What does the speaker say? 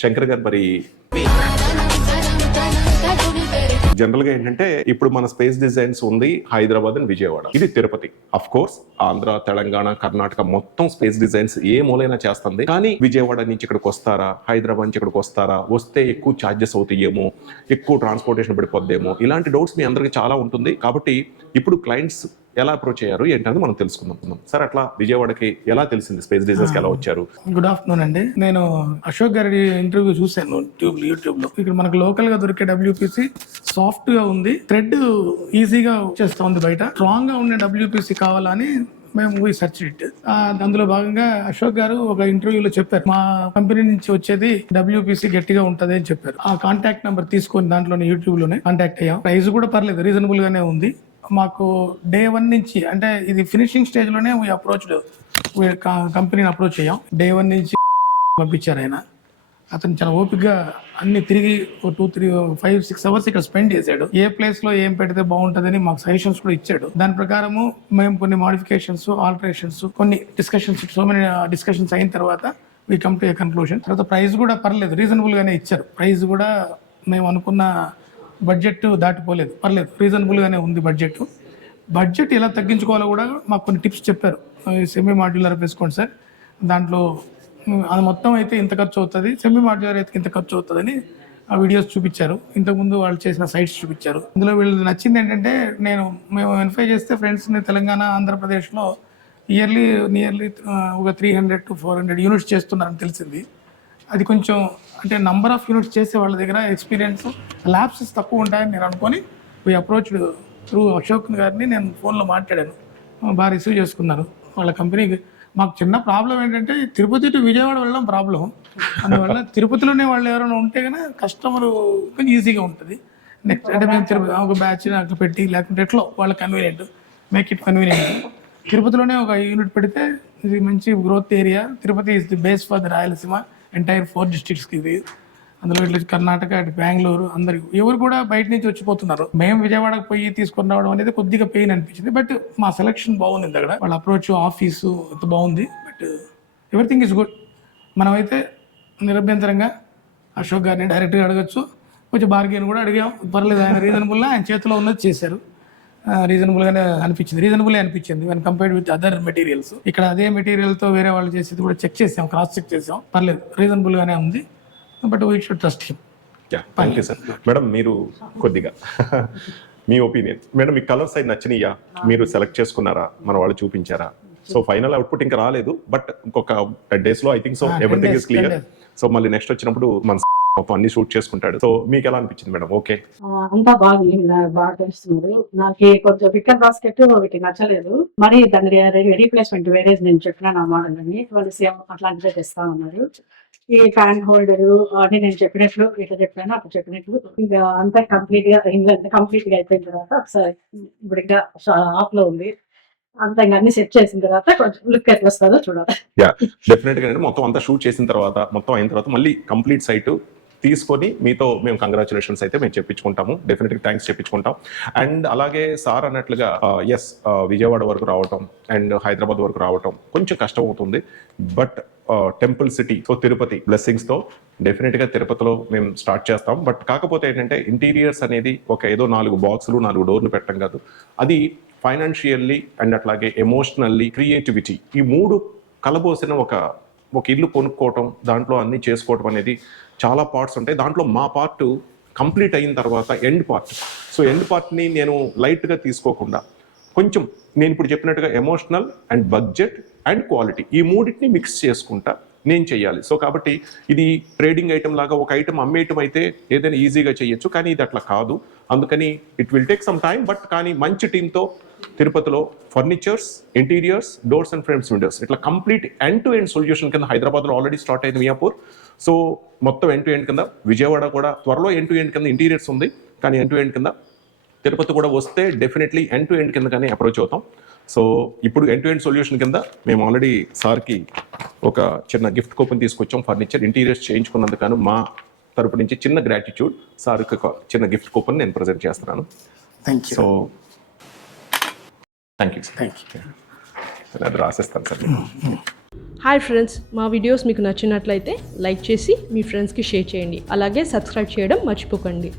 శంకర్ గారు, మరి జనరల్ గా ఏంటంటే ఇప్పుడు మన స్పేస్ డిజైన్స్ ఉంది హైదరాబాద్ అండ్ విజయవాడ, ఇది తిరుపతి. అఫ్ కోర్స్ ఆంధ్ర, తెలంగాణ, కర్ణాటక మొత్తం స్పేస్ డిజైన్స్ ఏ మూలైనా చేస్తుంది. కానీ విజయవాడ నుంచి ఇక్కడికి వస్తారా, హైదరాబాద్ నుంచి ఇక్కడికి వస్తారా, వస్తే ఎక్కువ ఛార్జెస్ అవుతాయేమో, ఎక్కువ ట్రాన్స్పోర్టేషన్ పడిపోద్దేమో, ఇలాంటి డౌట్స్ మీ అందరికి చాలా ఉంటుంది. కాబట్టి ఇప్పుడు క్లయింట్స్ ఎలా అప్రోచ్ అయ్యారు ఏంటనేది మనం తెలుసుకుందాం. సార్, అట్లా విజయవాడకి ఎలా తెలిసింది, స్పేస్ డిజైన్స్ ఎలా వచ్చారు? గుడ్ ఆఫ్టర్నూన్ అండి. నేను అశోక్ గారి ఇంటర్వ్యూ చూశాను యూట్యూబ్ లో. ఇక్కడ మనకు లోకల్ గా దొరికే WPC సాఫ్ట్ గా ఉంది, థ్రెడ్ ఈజీగా వచ్చేస్తా ఉంది. బయట స్ట్రాంగ్ గా ఉండే WPC కావాలని మేము సెర్చ్ ఇట్. అందులో భాగంగా అశోక్ గారు ఒక ఇంటర్వ్యూలో చెప్పారు, మా కంపెనీ నుంచి వచ్చేది WPC గట్టిగా ఉంటది అని చెప్పారు. ఆ కాంటాక్ట్ నెంబర్ తీసుకొని దాంట్లోనే యూట్యూబ్ లోనే కాంటాక్ట్ అయ్యాం. ప్రైస్ కూడా పర్లేదు, రీజనబుల్ గానే ఉంది. మాకు డే 1 నుంచి, అంటే ఇది ఫినిషింగ్ స్టేజ్ లోనే కంపెనీని అప్రోచ్ అయ్యాం. డే 1 నుంచి పంపించారు ఆయన. అతను చాలా ఓపికగా అన్ని తిరిగి 2-3-5-6 అవర్స్ ఇక్కడ స్పెండ్ చేశాడు. ఏ ప్లేస్ లో ఏం పెడితే బాగుంటుందని మాకు సజెషన్స్ కూడా ఇచ్చాడు. దాని ప్రకారము మేము కొన్ని మోడిఫికేషన్స్, ఆల్టరేషన్స్, కొన్ని డిస్కషన్స్ అయిన తర్వాత we come to A conclusion. తర్వాత ప్రైస్ కూడా పర్లేదు, రీజనబుల్ గానే ఇచ్చారు. ప్రైస్ కూడా మేము అనుకున్న బడ్జెట్ దాటిపోలేదు, పర్లేదు, రీజనబుల్ గానే ఉంది బడ్జెట్ ఎలా తగ్గించుకోవాలో కూడా మాకు కొన్ని టిప్స్ చెప్పారు. సెమీ మాడ్యులర్ వేసుకోండి సార్, దాంట్లో అది మొత్తం అయితే ఇంత ఖర్చు అవుతుంది, సెమీ మాడ్యులర్ అయితే ఇంత ఖర్చు అవుతుందని ఆ వీడియోస్ చూపించారు. ఇంతకుముందు వాళ్ళు చేసిన సైట్స్ చూపించారు. ఇందులో వీళ్ళు నచ్చింది ఏంటంటే, మేము వెరిఫై చేస్తే ఫ్రెండ్స్ని తెలంగాణ, ఆంధ్రప్రదేశ్లో నియర్లీ ఒక 300-400 యూనిట్స్ చేస్తున్నారని తెలిసింది. అది కొంచెం అంటే నంబర్ ఆఫ్ యూనిట్స్ చేసే వాళ్ళ దగ్గర ఎక్స్పీరియన్స్, ల్యాబ్సెస్ తక్కువ ఉంటాయని నేను అనుకొని అప్రోచ్ త్రూ అశోక్ గారిని నేను ఫోన్లో మాట్లాడాను. బాగా రిసీవ్ చేసుకున్నారు. వాళ్ళ కంపెనీకి మాకు చిన్న ప్రాబ్లం ఏంటంటే, తిరుపతి టు విజయవాడ వెళ్ళడం ప్రాబ్లం. అందువల్ల తిరుపతిలోనే వాళ్ళు ఎవరైనా ఉంటే కనుక కస్టమర్ కొంచెం ఈజీగా ఉంటుంది. నెక్స్ట్ అంటే మేము తిరుపతి ఒక బ్యాచ్ అట్లా పెట్టి, లేకుంటే ఎట్లో వాళ్ళ కన్వీనియంట్, మేక్ ఇట్ కన్వీనియంట్. తిరుపతిలోనే ఒక యూనిట్ పెడితే ఇది మంచి growth area. Tirupati is the base for the Rayalaseema, entire 4 డిస్ట్రిక్ట్స్కి ఇది. అందులో ఇట్లా కర్ణాటక, బెంగళూరు, అందరికి ఎవరు కూడా బయట నుంచి వచ్చిపోతున్నారు. మేము విజయవాడకు పోయి తీసుకొని రావడం అనేది కొద్దిగా పెయిన్ అనిపించింది. బట్ మా సెలక్షన్ బాగుంది అక్కడ, వాళ్ళ అప్రోచ్, ఆఫీసు అంత బాగుంది. But everything is good. మనమైతే నిరభ్యంతరంగా అశోక్ గారిని డైరెక్ట్గా అడగచ్చు. కొంచెం బార్గెన్ కూడా అడిగాం, పర్లేదు. ఆయన రీజనబుల్గా ఆయన చేతిలో ఉన్నది చేశారు. రీజనబుల్గానే అనిపించింది when compared with other materials. ఇక్కడ అదే మెటీరియల్తో వేరే వాళ్ళు చేసేది కూడా క్రాస్ చెక్ చేసాం, పర్లేదు, రీజనబుల్గానే ఉంది. But we should trust him. Thank you sir. Madam, మీరు కొద్దిగా మీ ఒపీనియన్. మేడం, మీ కలర్స్ అయితే నచ్చినాయా? మీరు సెలెక్ట్ చేసుకున్నారా? మన వాళ్ళు చూపించారా? సో ఫైనల్ అవుట్పుట్ ఇంకా రాలేదు, బట్ ఇంకొక 10 days లో I think so everything is clear. So మళ్ళీ నెక్స్ట్ వచ్చినప్పుడు మన మొత్తం అన్ని షూట్ చేసుకుంటాడు. సో మీకు ఎలా అనిపించింది మేడం? ఓకే, అంతా బాగుంది, బాగా తెలుస్తుంది. నాకు కొంచెం పిక్కర్ బాస్కెట్ ఒకటి నచ్చలేదు. మరి దాని రీప్లేస్మెంట్ వేరే నేను చెప్పిన నా మోడల్ అని వాళ్ళు సేమ్ అట్లాంటిదే తెస్తా ఉన్నారు. ఈ ఫ్యాన్ హోల్డర్ అని నేను చెప్పినట్లు ఇట్లా చెప్పాను, అప్పుడు చెప్పినట్లు ఇంకా అంతా కంప్లీట్ గా అయిపోయిన తర్వాత ఒకసారి ఇప్పుడు ఇంకా ఆఫ్ లో ఉంది, అంతా ఇంకా అన్ని సెట్ చేసిన తర్వాత కొంచెం లుక్ ఎట్లా వస్తుందో చూడాలి. డెఫినెట్ గా మొత్తం అంతా షూట్ చేసిన తర్వాత, మొత్తం అయిన తర్వాత మళ్ళీ కంప్లీట్ సైట్ తీసుకొని మీతో మేము కంగ్రాచులేషన్స్ అయితే మేము చెప్పించుకుంటాము. డెఫినెట్గా థ్యాంక్స్ చెప్పించుకుంటాం. అండ్ అలాగే సార్ అన్నట్లుగా ఎస్, విజయవాడ వరకు రావటం అండ్ హైదరాబాద్ వరకు రావటం కొంచెం కష్టం అవుతుంది. But temple city, so Tirupati బ్లెస్సింగ్స్తో డెఫినెట్గా తిరుపతిలో మేము స్టార్ట్ చేస్తాం. బట్ కాకపోతే ఏంటంటే, ఇంటీరియర్స్ అనేది ఒక ఏదో 4 బాక్సులు 4 డోర్లు పెట్టడం కాదు. అది ఫైనాన్షియల్లీ అండ్ అట్లాగే ఎమోషనల్లీ, క్రియేటివిటీ, ఈ 3 కలబోసిన ఒక ఇల్లు కొనుక్కోవటం, దాంట్లో అన్నీ చేసుకోవటం అనేది చాలా పార్ట్స్ ఉంటాయి. దాంట్లో మా పార్ట్ కంప్లీట్ అయిన తర్వాత ఎండ్ పార్ట్. సో ఎండ్ పార్ట్ని నేను లైట్గా తీసుకోకుండా కొంచెం నేను ఇప్పుడు చెప్పినట్టుగా emotional and budget and quality, ఈ 3టిని మిక్స్ చేసుకుంటా నేను చెయ్యాలి. సో కాబట్టి ఇది ట్రేడింగ్ ఐటమ్ లాగా ఒక ఐటమ్ అమ్మేయటం అయితే ఏదైనా ఈజీగా చేయొచ్చు, కానీ ఇది అట్లా కాదు. అందుకని it will take some time. But కానీ మంచి టీంతో తిరుపతిలో furnitures, interiors, doors and frames, windows, ఇట్లా complete end to end solution కింద హైదరాబాద్లో ఆల్రెడీ స్టార్ట్ అయింది మియాపూర్. సో మొత్తం ఎండ్ టు ఎండ్ కింద విజయవాడ కూడా త్వరలో ఎండ్ టు ఎండ్ కింద ఇంటీరియర్స్ ఉంది, కానీ ఎండ్ టు ఎండ్ కింద తిరుపతి కూడా వస్తే డెఫినెట్లీ ఎండ్ టు ఎండ్ కింద కానీ అప్రోచ్ అవుతాం. సో ఇప్పుడు ఎండ్ టు ఎండ్ సొల్యూషన్ కింద మేము ఆల్రెడీ సార్కి ఒక చిన్న గిఫ్ట్ కూపన్ తీసుకొచ్చాం. ఫర్నిచర్ ఇంటీరియర్స్ చేయించుకున్నందుకు మా తరపు నుంచి చిన్న గ్రాటిట్యూడ్. సార్కి ఒక చిన్న గిఫ్ట్ కూపన్ నేను ప్రజెంట్ చేస్తున్నాను. So thank you. అది రాసేస్తాను సార్. హాయ్ ఫ్రెండ్స్, మా వీడియోస్ మీకు నచ్చినట్లయితే లైక్ చేసి మీ ఫ్రెండ్స్కి షేర్ చేయండి. అలాగే సబ్స్క్రైబ్ చేయడం మర్చిపోకండి.